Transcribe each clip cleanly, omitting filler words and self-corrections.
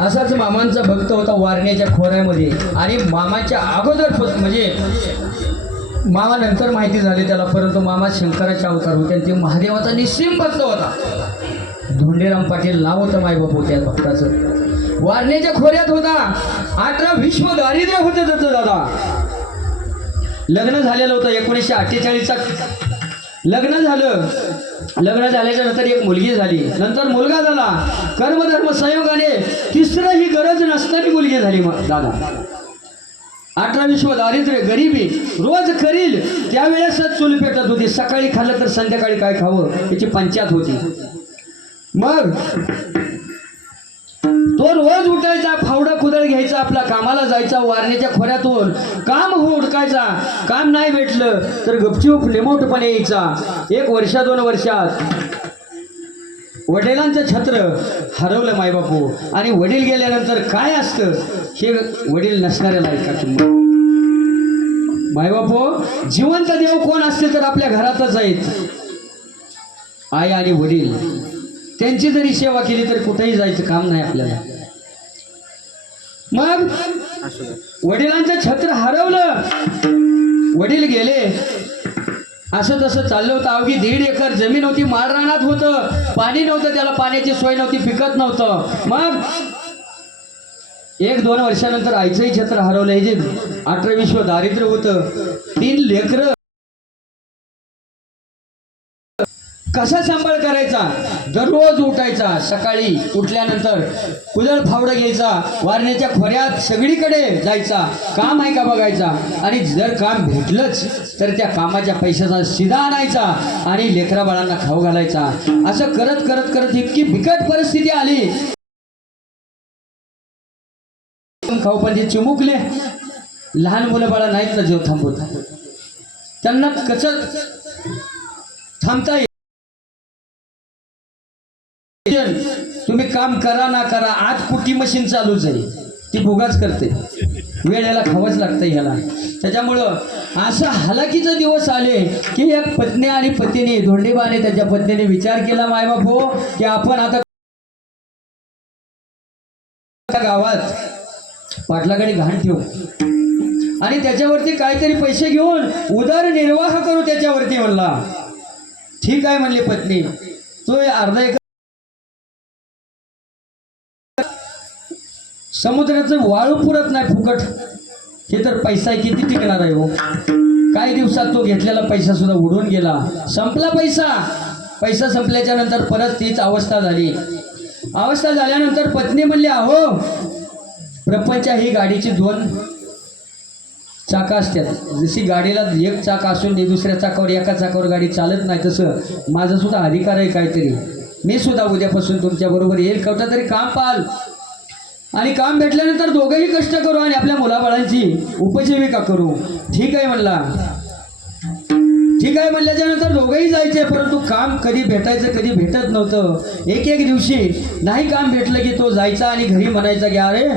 असाच मामांचा भक्त होता वारण्याच्या खोऱ्यामध्ये. आणि मामाच्या अगोदर म्हणजे मामा नंतर माहिती झाली त्याला, परंतु मामा शंकराचे अवतार होते आणि ते महादेवाचा निस्सीम भक्त होता. धोंडेराम पाटील नाव होतं मायबापू त्या भक्ताचं. वारण्याच्या खोऱ्यात होता. 18 विश्व दारिद्र्य होतं त्याचं दादा. लग्न झालेलं होतं 1948चा लग्न झालं. लग्न झाल्याच्या नंतर एक मुलगी झाली, नंतर मुलगा झाला. कर्मधर्म संयोगाने तिसरं ही गरज नसताना मुलगी झाली दादा. 18 विश्व दारिद्र्य गरिबी रोज करील त्यावेळेसच चूल पेटत होती. सकाळी खाल्लं तर संध्याकाळी काय खावं याची पंचायत होती. मग तो रोज उठायचा, फावडा कुदळ घ्यायचा, आपला कामाला जायचा. वारण्याच्या खोऱ्यातून काम हुडकायचा. काम नाही भेटलं तर गपचूप निमोटपणे यायचा. 1 वर्ष 2 वर्षात वडिलांचं छत्र हरवलं मायबापू. आणि वडील गेल्यानंतर काय असतं हे वडील नसणाऱ्याला ऐका तुम्ही. मायबापू जिवंत देव कोण असते तर आपल्या घरातच आहेत. आई आणि वडील त्यांची जरी सेवा केली तर कुठेही जायचं काम नाही आपल्याला. मग वडिलांचं छत्र हरवलं, वडील गेले. असं तसं चाललं होतं. अवघी 1.5 एकर जमीन होती, माळरानात होतं, पाणी नव्हतं, त्याला पाण्याची सोय नव्हती, पिकत नव्हतं. मग 1-2 वर्षानंतर आईचंही छत्र हरवलं. हे जे 18 विश्व दारिद्र्य होतं. 3 लेकरं कसा सांभाळ करायचा. दररोज उठायचा, सकाळी उठल्यानंतर कुदळ फावडं घ्यायचा, वारण्याच्या खोऱ्यात सगळीकडे जायचा, काम आहे का बघायचा. आणि जर काम भेटलंच तर त्या कामाच्या पैशाचा शिदा आणायचा आणि लेकरा बाळांना खाऊ घालायचा. असं करत करत करत इतकी बिकट परिस्थिती आली. खाऊ पण ते चिमुकले. लहान मुलं बाळा नाहीत ना जीव थांबवत. त्यांना कसं थांबता येईल. तुम्ही काम करा ना करा, आज कुटी मशीन चालूच आहे, ती भुगाच करते. वेळेला खावंच लागतं ह्याला. त्याच्यामुळं असं हलाखीचे दिवस आले की एक पत्नी आणि पतीने, धोंडेबाने त्याच्या पत्नीने विचार केला मायबाप हो की आपण आता गावात पाटलाकडे घाण ठेवू आणि त्याच्यावरती काहीतरी पैसे घेऊन उदरनिर्वाह करू त्याच्यावरती. म्हणला ठीक आहे म्हणली पत्नी. तो अर्धा एकर समुद्राचं वाळू पुरत नाही फुकट. हे तर पैसा किती टिकणार आहे हो. काही दिवसात तो घेतलेला पैसा सुद्धा उडून गेला, संपला पैसा. पैसा संपल्याच्या नंतर परत तीच अवस्था झाली. अवस्था झाल्यानंतर पत्नी म्हणली अहो प्रपंच ही गाडीची 2 चाकं असतात. जशी गाडीला 1 चाक असून दुसऱ्या चाकावर एका चाकावर गाडी चालत नाही, तसं माझा सुद्धा अधिकार आहे काहीतरी. मी सुद्धा उद्यापासून तुमच्याबरोबर येईल, कुठं तरी काम पाहाल आणि काम भेटल्यानंतर दोघंही कष्ट करू आणि आपल्या मुलाबाळांची उपजीविका करू. ठीक आहे म्हणला. ठीक आहे म्हणल्याच्या नंतर दोघंही जायचे. परंतु काम कधी भेटायचं कधी भेटत नव्हतं. एक दिवशी नाही काम भेटलं की तो जायचा आणि घरी म्हणायचा की अरे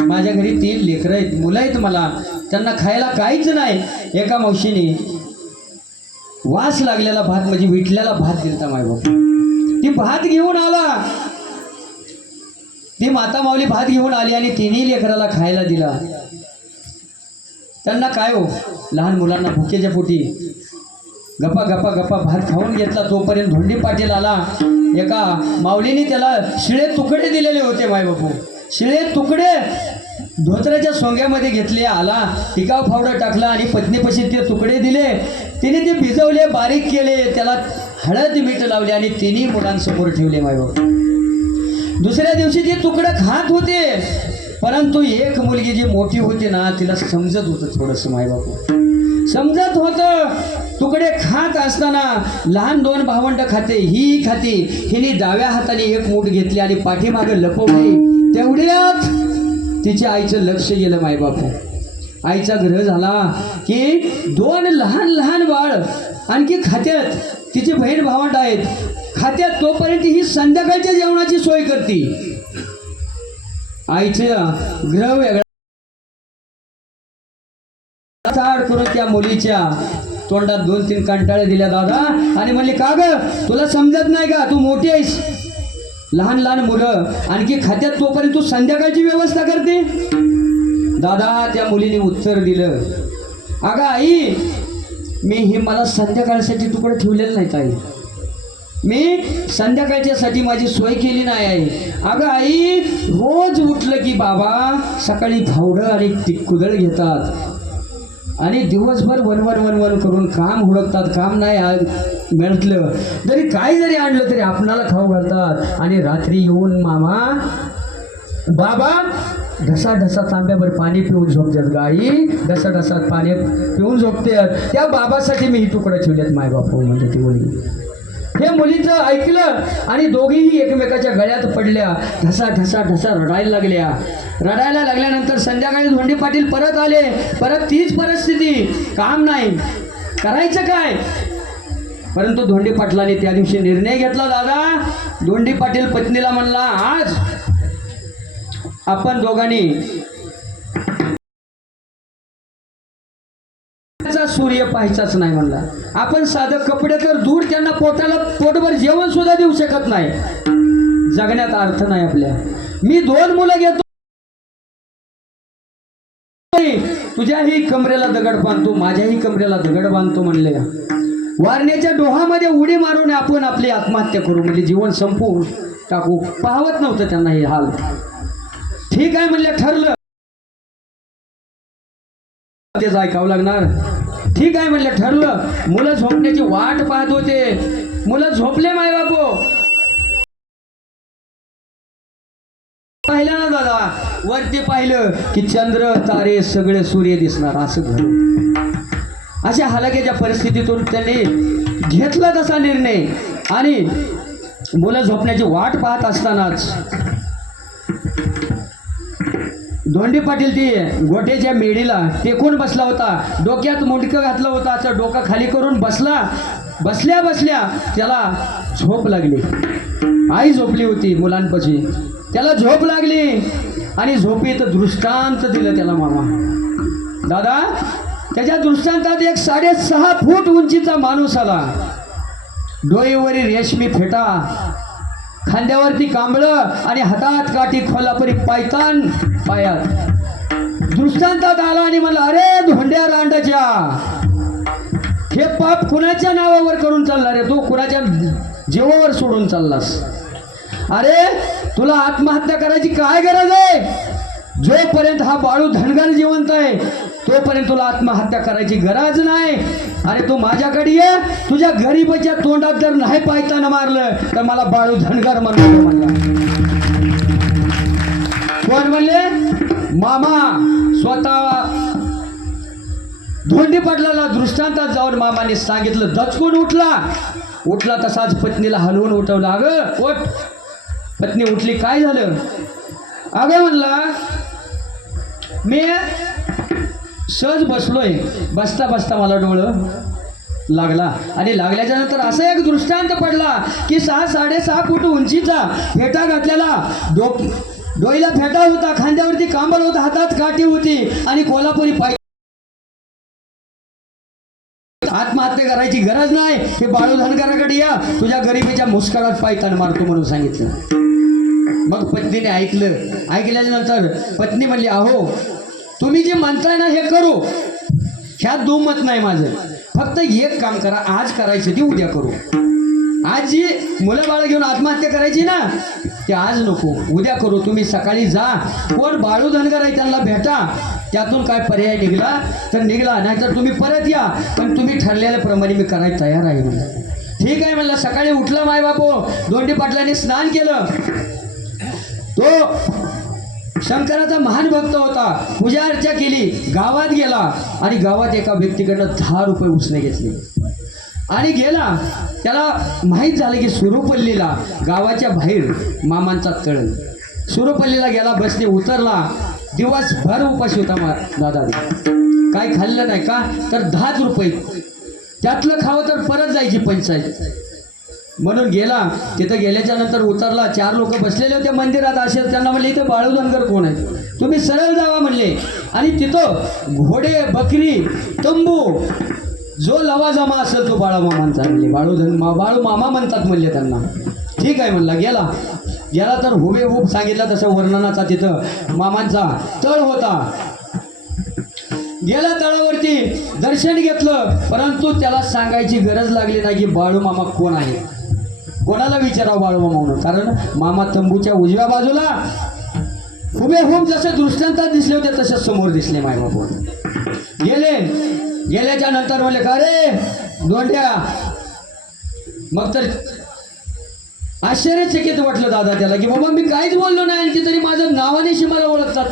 माझ्या घरी 3 लेकरं आहेत, मुलं आहेत, मला त्यांना खायला काहीच नाही. एका मावशीने वास लागलेला भात म्हणजे विटल्याला भात दिलता मायबाप. ती भात घेऊन आला, ती माता माऊली भात घेऊन आली आणि 3ही लेकराला खायला दिला. त्यांना काय हो, लहान मुलांना भुकेच्या पोटी गप्पा गप्पा गप्पा भात खाऊन घेतला. तोपर्यंत धोंडी पाटील आला. एका माऊलीने त्याला शिळे तुकडे दिलेले होते मायबापू. शिळे तुकडे धोत्राच्या सोंग्यामध्ये घेतले. आला, टिकाव फावडा टाकला आणि पत्नीपाशी ते तुकडे दिले. तिने ते भिजवले, बारीक केले, त्याला हळद मीठ लावले आणि 3ही मुलांसमोर ठेवले मायबापू. दुसऱ्या दिवशी ते तुकडं खात होते. परंतु एक मुलगी जी मोठी होती ना तिला समजत होतं थोडंसं मायबापू, समजत होतं. तुकडे खात असताना लहान 2 भावंड खाते, ही खाती. हिने डाव्या हाताने 1 मूठ घेतली आणि पाठीमागे लपवली. तेवढ्यात तिच्या आईचं लक्ष गेलं मायबापू. आईचा ग्रह झाला की 2 लहान लहान बाळ आणखी खात्यात. तिची बहीण भावंड आहेत, खात्यात. तोपर्यंत ही संध्याकाळच्या जेवणाची सोय करते. आईचा ग्रह वेगळा करून त्या मुलीच्या तोंडात 2-3 कंटाळे दिल्या दादा आणि म्हणले का ग तुला समजत नाही का, तू मोठी आहेस. लहान लहान मुलं आणखी खात्यात, तोपर्यंत तू संध्याकाळची व्यवस्था करते. दादा त्या मुलीने उत्तर दिलं, अगं आई, मी हे मला संध्याकाळसाठी तुकडं ठेवलेलं नाहीत आई, मी संध्याकाळच्यासाठी माझी सोय केली नाही आहे. अगं आई, रोज उठलं की बाबा सकाळी फावडं आणि कुदळ घेतात आणि दिवसभर वनवन करून काम हुडकतात. काम नाही मिळतलं तरी काय जरी आणलं तरी आपणाला खाऊ घालतात आणि रात्री येऊन मामा बाबा ढसा ढसा तांब्यावर पाणी पिऊन झोपतात. गाई ढसा ढसात पाणी पिऊन झोपतात. त्या बाबासाठी मी ही तुकडं ठेवल्यात मायबापू म्हणजे ती मुलगी. हे मुलीचं ऐकलं आणि दोघीही एकमेकाच्या गळ्यात पडल्या. ढसा ढसा ढसा रडायला लागल्या. रडायला लागल्यानंतर संध्याकाळी धोंडे पाटील परत आले. परत तीच परिस्थिती, काम नाही, करायचं काय. परंतु धोंडे पाटलाने त्या दिवशी निर्णय घेतला. दादा, धोंडे पाटील पत्नीला म्हणला, आज आपण दोघांनी सूर्य पाहायचाच नाही म्हणला. आपण साधं कपडे तर दूर, त्यांना पोटभर जेवण सुद्धा देऊ शकत नाही. जगण्यात अर्थ नाही आपल्या. मी 2 मुलं घेतो, तुझ्याही कमरेला दगड बांधतो, माझ्याही कमरेला दगड बांधतो म्हणले. वारण्याच्या डोहामध्ये उडी मारून आपण आपली आत्महत्या करू म्हणजे जीवन संपवून टाकू. पाहवत नव्हतं त्यांना हे हाल. ठीक आहे म्हणले, ठरलं, तेच ऐकावं लागणार. ठीक आहे म्हणलं, ठरलं. मुलं झोपण्याची वाट पाहत होते. मुलं झोपले मायबापू. पाहिलं ना दादा, वरती पाहिलं की चंद्र तारे सगळे सूर्य दिसणार. असं घडलं. अशा हलाखीच्या परिस्थितीतून त्यांनी घेतला तसा निर्णय आणि मुलं झोपण्याची वाट पाहत असतानाच धोंडे पाटील ती गोठ्याच्या मेढीला टेकून बसला होता. डोक्यात मुंडकं घातलं होतं. असं डोकं खाली करून बसला. बसल्या बसल्या त्याला झोप लागली. आई झोपली होती मुलांपाशी. त्याला झोप लागली आणि झोपेत दृष्टांत दिलं त्याला मामा. दादा, त्याच्या दृष्टांतात एक 6.5 फूट उंचीचा माणूस आला. डोळेवरील रेशमी फेटा, खांद्यावरती कांबळं आणि हातात काठी, खोलापरी पायतान पायात. दृष्टांतात आला आणि म्हणला, अरे धोंड्या रांडाच्या, हे पाप कुणाच्या नावावर करून चालला रे तू? कुणाच्या जीवावर सोडून चाललास? अरे तुला आत्महत्या करायची काय गरज आहे? जोपर्यंत हा बाळू धनगर जिवंत आहे तोपर्यंत तुला आत्महत्या करायची गरज नाही. अरे तू माझ्याकडे ये, तुझ्या गरीबाच्या तोंडात जर नाही पायताना मारलं तर मला बाळू धनगर म्हणतो म्हणला. कोण म्हणले? मामा स्वतः धोंडे पाटलाला दृष्टांतात जाऊन मामाने सांगितलं. दचकून उठला तसाच पत्नीला हलवून उठवलं. अगं ओठ. पत्नी उठली. काय झालं? अगं म्हणला, मी सहज बसलोय, बसता बसता मला डोळं लागला आणि लागल्याच्या नंतर असा एक दृष्टांत पडला की 6.5 फूट उंचीचा फेटा घातलेला, डोईला फेटा होता, खांद्यावरती कांबळ होता, हातात काठी होती आणि कोल्हापुरी पाय. आत्महत्या करायची गरज नाही, हे बाळू धनगराकडे या, तुझ्या गरिबीच्या मुस्कळात पायतान मारतो म्हणून सांगितलं. मग पत्नीने ऐकल्याच्या नंतर पत्नी म्हणली, अहो तुम्ही जे म्हणताय ना हे करू, ह्यात दुमत नाही माझं. फक्त एक काम करा, आज करायचं ती उद्या करू. आज जी मुलं बाळ घेऊन आत्महत्या करायची ना ते आज नको, उद्या करू. तुम्ही सकाळी जा, कोण बाळू धनगर आहे त्यांना भेटा, त्यातून काय पर्याय निघला तर निघला, नाहीतर तुम्ही परत या, पण तुम्ही ठरलेल्याप्रमाणे मी करायला तयार आहे म्हणलं. ठीक आहे म्हणलं. सकाळी उठलं माय बापू. धोंडे पाटलाने स्नान केलं. तो शंकराचा महान भक्त होता. पूजा अर्चा केली. गावात गेला आणि गावात एका व्यक्तीकडनं 10 रुपये उसने घेतले आणि गेला. त्याला माहीत झालं की सुरूपल्लीला, गावाच्या बाहेर मामांचा तळ, सुरूपल्लीला गेला. बसने उतरला. दिवसभर उपाशी होता दादा. काय खाल्लं नाही का तर 10 रुपये, त्यातलं खावं तर परत जायची पंचायत म्हणून गेला. तिथं गेल्याच्या नंतर उतरला. 4 लोक बसलेले होते मंदिरात. असे त्यांना म्हणले, इथं बाळू धनगर कोण आहे? तुम्ही सरळ जावा म्हणले. आणि तिथं घोडे, बकरी, तंबू, जो लवाजमा असेल तो बाळूमामांचा म्हणले. बाळू मामा म्हणतात म्हणले त्यांना. ठीक आहे म्हणला. गेला ज्याला तर हुबेहूब सांगितलं तसं वर्णनाचा तिथं मामांचा तळ होता. गेला तळावरती दर्शन घेतलं, परंतु त्याला सांगायची गरज लागली नाही की बाळू मामा कोण आहे. कोणाला विचारावं बाळू मामा म्हणून, कारण मामा तंबूच्या उजव्या बाजूला हुबेहूब जसे दृष्टांतात दिसले होते तसे समोर दिसले मायबापू. गेल्याच्या नंतर म्हणले का रे दोंड्या. मग तर आश्चर्यचकित वाटलं दादा त्याला की बाबा मी काहीच बोललो नाही, आणखी तरी माझं नावानेशी मला ओळखतात.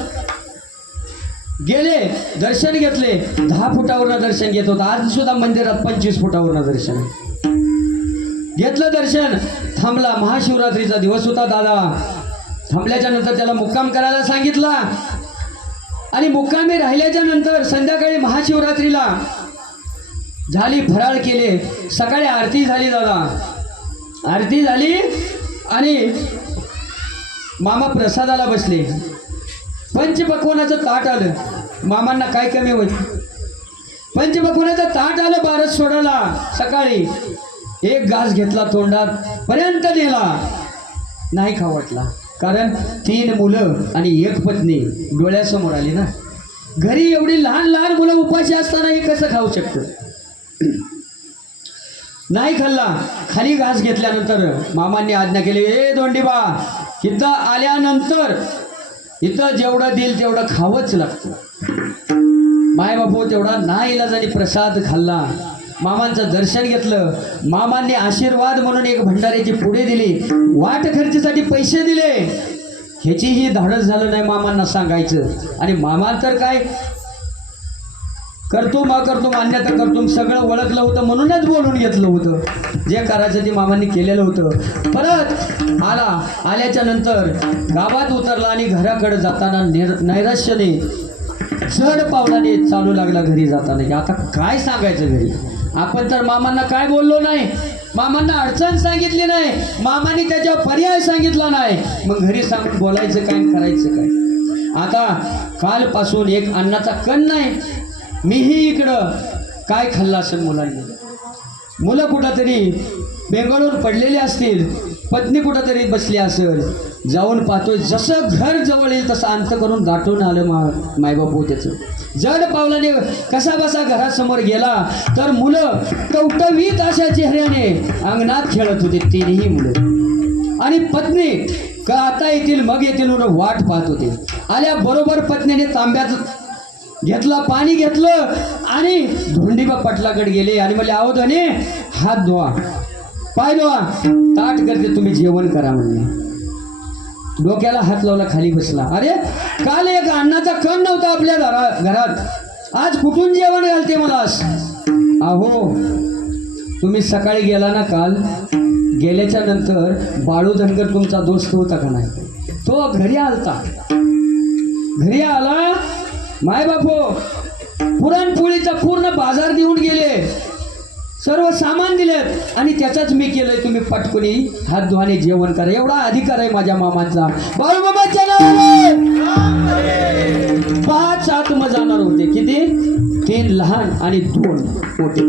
गेले दर्शन घेतले. 10 फुटावरनं दर्शन घेत होता. आज सुद्धा मंदिरात 25 फुटावरनं दर्शन घेतलं. दर्शन थांबला. महाशिवरात्रीचा दिवस होता. दादा थांबल्याच्या नंतर त्याला मुक्काम करायला सांगितला आणि मुक्कामी राहिल्याच्या नंतर संध्याकाळी महाशिवरात्रीला झाली, फराळ केले. सकाळी आरती झाली. दादा आरती झाली आणि मामा प्रसादाला बसले. पंचपक्वानाचं ताट आलं. मामांना काय कमी होईल. पंचपक्वानाचं ताट आलं बारस सोडायला. सकाळी एक घास घेतला, तोंडात पर्यंत नेला, नाही खाऊ वाटला. कारण 3 मुलं आणि 1 पत्नी डोळ्यासमोर आली ना. घरी एवढी लहान लहान मुलं उपाशी असताना हे कसं खाऊ शकतं. नाही खाल्ला. खाली घास घेतल्यानंतर मामांनी आज्ञा केली, ए दोंडीबा इथं आल्यानंतर इथं जेवढं देईल तेवढं खावंच लागतं. मायबापू तेवढा नाईलाजाने प्रसाद खाल्ला. मामांचं दर्शन घेतलं. मामांनी आशीर्वाद म्हणून एक भंडाऱ्याची पुढे दिली. वाट खर्चीसाठी पैसे दिले. ह्याचीही धाडस झालं नाही मामांना सांगायचं. आणि मामा तर काय करतो मान्यता करतो सगळं ओळखलं होतं, म्हणूनच बोलून घेतलं होतं. जे करायचं ते मामांनी केलेलं होतं. परत आल्याच्या नंतर गावात उतरला आणि घराकडे जाताना नैराश्याने जड पावलाने चालू लागला घरी जाताना. आता काय सांगायचं घरी. आपण तर मामांना काय बोललो नाही, मामांना अडचण सांगितली नाही, मामांनी त्याच्यावर पर्याय सांगितला नाही. मग घरी सांगून बोलायचं काय, करायचं काय. आता कालपासून एक अन्नाचा कण नाही. मीही इकडं काय खाल्लं असेल मुलांनी. मुलं कुठंतरी बेंगळूर पडलेली असतील, पत्नी कुठंतरी बसली असेल. जाऊन पाहतोय जसं घर जवळ येईल तसं अंत करून दाटून आलं मायबापू त्याचं. जड पावलाने कसा बसा घरासमोर गेला तर मुलं टवटवीत अशा चेहऱ्याने अंगणात खेळत होती. 3ही मुलं आणि पत्नी का आता येतील मग येतील म्हणून वाट पाहत होते. आल्याबरोबर पत्नीने तांब्याचं घेतला, पाणी घेतलं आणि धोंडीबा पाटलाकडे गेले आणि म्हणले, आहो धने हात धुवा, पाय धुवा, ताट करते, तुम्ही जेवण करा म्हणले. डोक्याला हात लावला, खाली बसला. अरे काल एक अन्नाचा कण नव्हता आपल्या घरात, आज कुठून जेवण घालते मला. अहो तुम्ही सकाळी गेला ना काल, गेल्याच्या नंतर बाळू धनगर तुमचा दोस्त होता का नाही, तो घरी आलता. घरी आला, मायबापू पुरणपोळीचा पूर्ण बाजार देऊन गेले, सर्व सामान दिलेत आणि त्याचाच मी केलंय. तुम्ही पटकुनी हात धुवाने जेवण करा, एवढा अधिकार आहे माझ्या मामांचा. बाळूमामाच्या नावाने 5 आत्मा जाणार होते. किती? 3 लहान आणि 2 मोठे.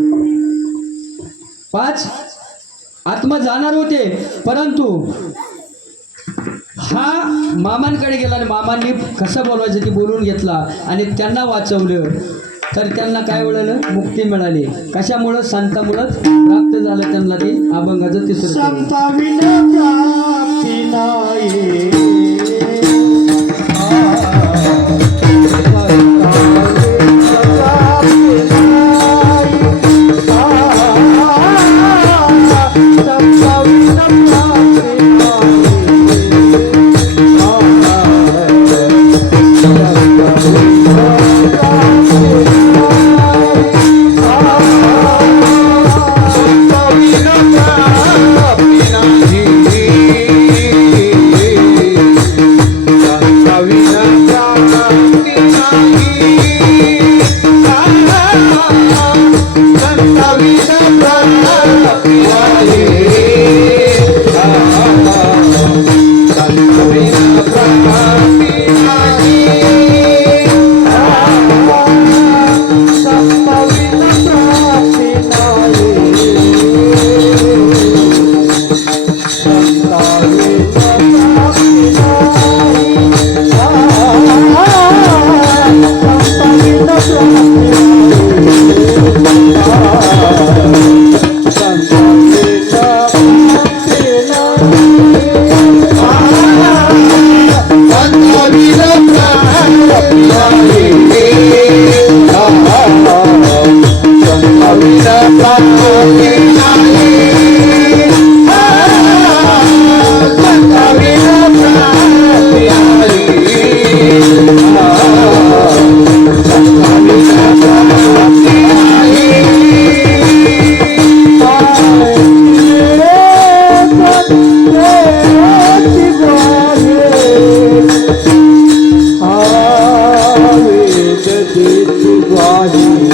5 आत्मा जाणार होते. परंतु हा मामांकडे गेला आणि मामांनी कसं बोलवायचं ते बोलून घेतला आणि त्यांना वाचवलं. तर त्यांना काय मिळालं? मुक्ती मिळाली. कशामुळं? संतामुळं प्राप्त झालं त्यांना ते अभंगाचं 3रं. संताविना प्राप्ती नाही. हा वेद देत ग्वाही